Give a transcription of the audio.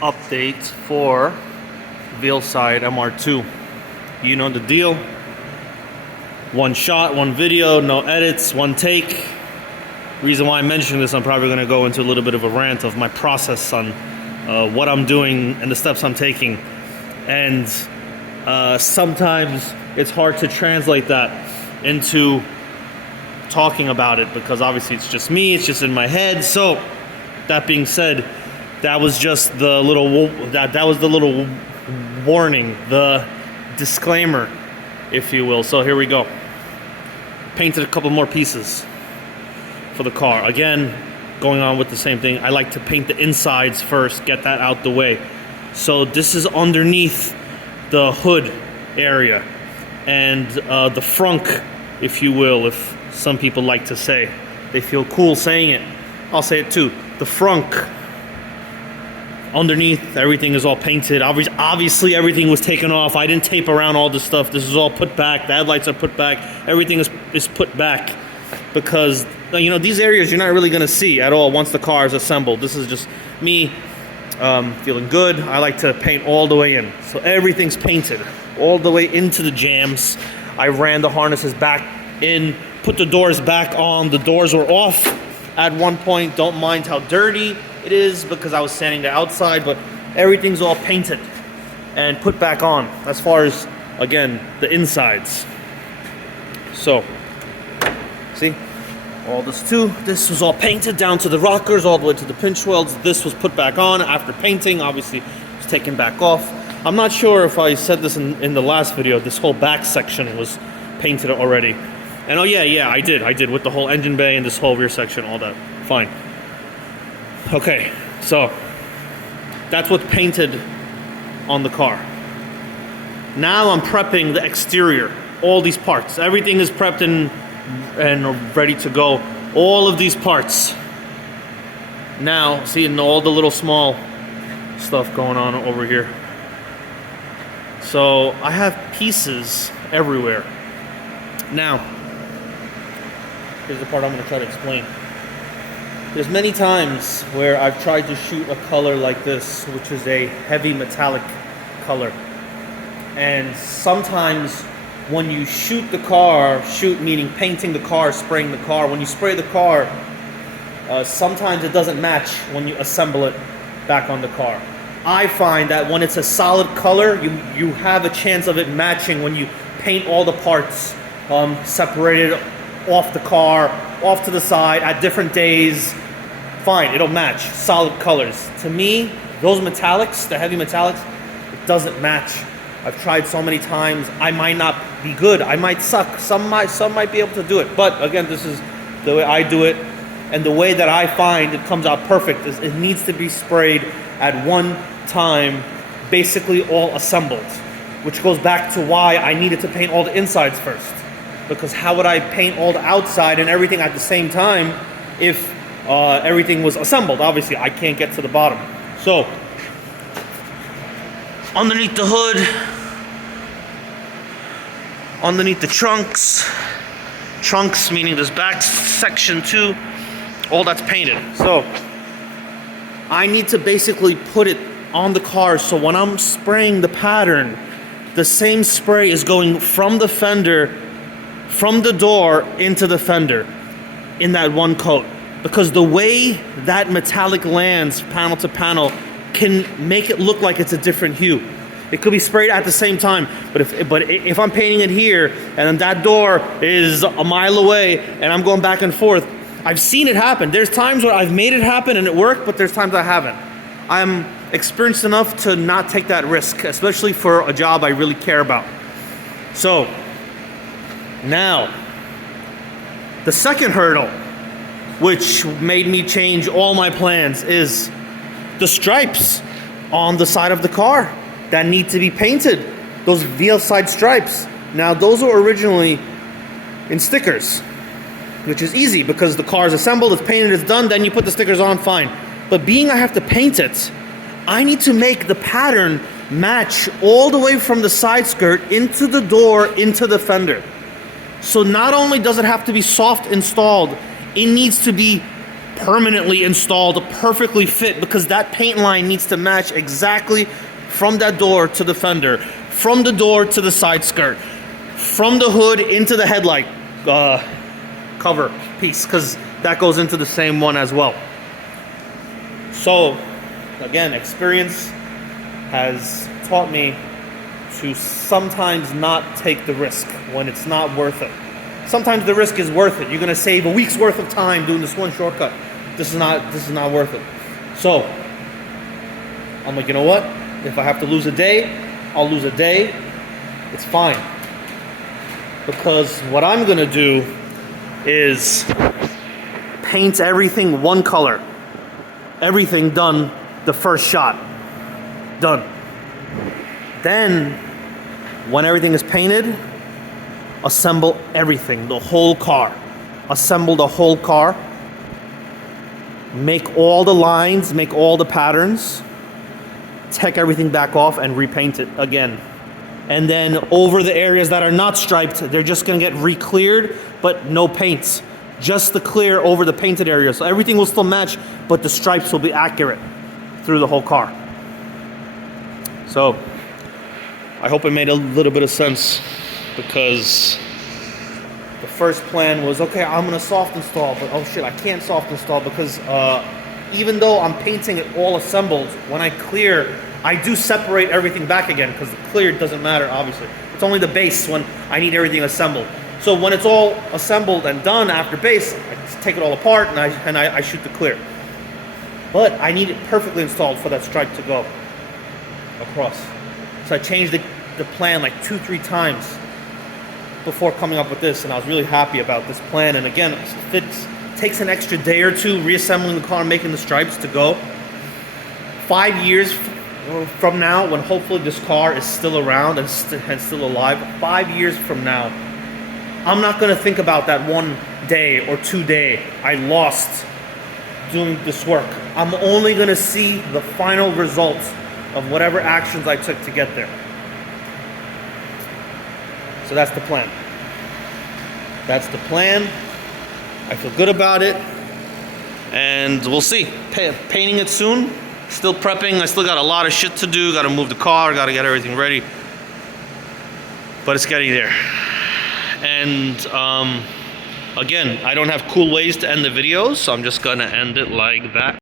update for Veilside MR2. You know the deal. One shot, one video, no edits, one take. Reason why I mention this, I'm probably going to go into a little bit of a rant of my process on what I'm doing and the steps I'm taking. And sometimes it's hard to translate that into talking about it because obviously it's just me, it's just in my head. So that being said, that was just the little that was the little warning, the disclaimer, if you will. So here we go. Painted a couple more pieces for the car. Again, going on with the same thing. I like to paint the insides first, get that out the way. So this is underneath the hood area and the frunk, if you will, if some people like to say. They feel cool saying it. I'll say it too. The frunk. Underneath, everything is all painted. Obviously, everything was taken off. I didn't tape around all this stuff. This is all put back. The headlights are put back. Everything is put back because, you know, these areas you're not really going to see at all once the car is assembled. This is just me feeling good. I like to paint all the way in. So everything's painted all the way into the jams. I ran the harnesses back in, put the doors back on. The doors were off at one point. Don't mind how dirty it is because I was sanding the outside, but everything's all painted and put back on as far as, again, the insides. So, see, all this too. This was all painted down to the rockers, all the way to the pinch welds. This was put back on after painting. Obviously, it's taken back off. I'm not sure if I said this in the last video. This whole back section was painted already. And oh yeah, I did with the whole engine bay and this whole rear section, all that. Fine. Okay, so that's what's painted on the car. Now I'm prepping the exterior, all these parts. Everything is prepped and ready to go. All of these parts. Now, see all the little small stuff going on over here. So I have pieces everywhere. Now, here's the part I'm going to try to explain. There's many times where I've tried to shoot a color like this, which is a heavy metallic color. And sometimes when you shoot the car, shoot meaning painting the car, spraying the car, when you spray the car, sometimes it doesn't match when you assemble it back on the car. I find that when it's a solid color, you have a chance of it matching when you paint all the parts separated off the car, off to the side at different days. Fine, it'll match solid colors. To me, those metallics, the heavy metallics, it doesn't match. I've tried so many times. I might not be good. I might suck. Some might be able to do it. But again, this is the way I do it, and the way that I find it comes out perfect is it needs to be sprayed at one time, basically all assembled, which goes back to why I needed to paint all the insides first. Because how would I paint all the outside and everything at the same time if everything was assembled? Obviously, I can't get to the bottom. So, underneath the hood, underneath the trunks meaning this back section too, all that's painted. So, I need to basically put it on the car so when I'm spraying the pattern, the same spray is going from the fender, from the door into the fender in that one coat, because the way that metallic lands panel to panel can make it look like it's a different hue. It could be sprayed at the same time, but if I'm painting it here and then that door is a mile away and I'm going back and forth, I've seen it happen. There's times where I've made it happen and it worked, but there's times I haven't. I'm experienced enough to not take that risk, especially for a job I really care about. So now, the second hurdle, which made me change all my plans, is the stripes on the side of the car that need to be painted. Those Veilside stripes. Now, those were originally in stickers, which is easy because the car is assembled, it's painted, it's done, then you put the stickers on, fine. But being I have to paint it, I need to make the pattern match all the way from the side skirt into the door, into the fender. So not only does it have to be soft installed, it needs to be permanently installed, perfectly fit, because that paint line needs to match exactly from that door to the fender, from the door to the side skirt, from the hood into the headlight cover piece, because that goes into the same one as well. So again, experience has taught me to sometimes not take the risk when it's not worth it. Sometimes the risk is worth it. You're gonna save a week's worth of time doing this one shortcut. This is not worth it. So I'm like, you know what? If I have to lose a day, I'll lose a day. It's fine. Because what I'm gonna do is paint everything one color. Everything done the first shot. Done. Then, when everything is painted, assemble everything, the whole car. Assemble the whole car. Make all the lines, make all the patterns. Take everything back off and repaint it again. And then over the areas that are not striped, they're just gonna get re-cleared, but no paints. Just the clear over the painted area. So everything will still match, but the stripes will be accurate through the whole car. So I hope it made a little bit of sense, because the first plan was, okay, I'm gonna soft install, but oh shit, I can't soft install because even though I'm painting it all assembled, when I clear, I do separate everything back again, because the clear doesn't matter, obviously. It's only the base when I need everything assembled. So when it's all assembled and done after base, I just take it all apart and I shoot the clear. But I need it perfectly installed for that stripe to go across. So I changed the plan like 2-3 times before coming up with this, and I was really happy about this plan. And again, it takes an extra day or two reassembling the car and making the stripes to go. 5 years from now, when hopefully this car is still around and still alive, 5 years from now, I'm not gonna think about that 1 day or 2 day I lost doing this work. I'm only gonna see the final results of whatever actions I took to get there. So that's the plan. That's the plan. I feel good about it. And we'll see. Painting it soon. Still prepping. I still got a lot of shit to do. Got to move the car. Got to get everything ready. But it's getting there. And again, I don't have cool ways to end the videos, so I'm just going to end it like that.